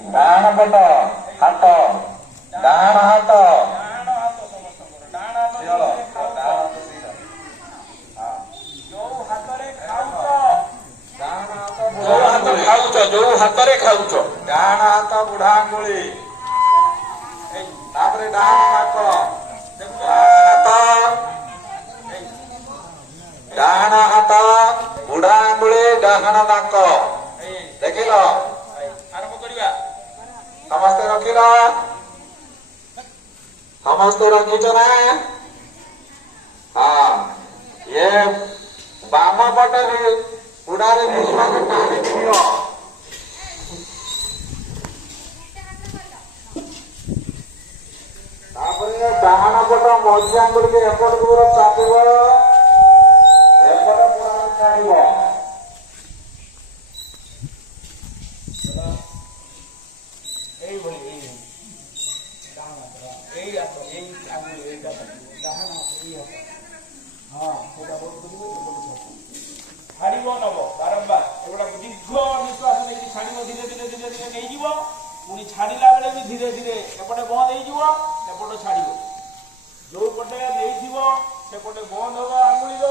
ଡାହାଣ ପଟ ହାତ ଡାହାଣ ହାତ ସମସ୍ତଙ୍କର ଡାହାଣ ହାତରେ ଖାଉଛ ଯୋଉ ହାତରେ ଖାଉଛ ଡାହାଣ ହାତ ବୁଢା ଆଙ୍ଗୁଳି ତାପରେ ଡାହାଣ ନାକ ଡାହାଣ ହାତ ବୁଢା ଆଙ୍ଗୁଳି ଡାହାଣ ନାକ ଦେଖିଲ ଆରମ୍ଭ କରିବା ସମସ୍ତେ ରଖିଲ ସମସ୍ତେ ରଖିଛ ନା ହଁ ଏ ବାମ ପଟରେ ବୁଢାରେ ନିଶ୍ୱାସ ଟାଣିକି ଦିଅ ତାପରେ ଡାହାଣ ପଟ ମଝି ଆଙ୍ଗୁଳିକି ଏପଟ ଦୂର ଚାପିବ ଏପଟ ପୁରା ଛାଡ଼ିବ ଏଇଭଳି ଏଇ ହାତ ଏଇ ଆଙ୍ଗୁଳି ଏଇଟା ଡାହାଣ ଏଇ ହାତ ହଁ ସେଟା ଛାଡ଼ିବ ନବ ବାରମ୍ବାର ଏଗୁଡା ଦୀର୍ଘ ନିଶ୍ୱାସ ନେଇକି ଛାଡ଼ିବ ଧୀରେ ଧୀରେ ଧୀରେ ଧୀରେ ନେଇଯିବ ପୁଣି ଛାଡ଼ିଲା ବେଳେ ବି ଧୀରେ ଧୀରେ ଏପଟେ ବନ୍ଦ ହେଇଯିବ ଏପଟେ ଛାଡ଼ିବ ଯୋଉ ପଟେ ନେଇଥିବ ସେପଟେ ବନ୍ଦ ହବ ଆଙ୍ଗୁଳିର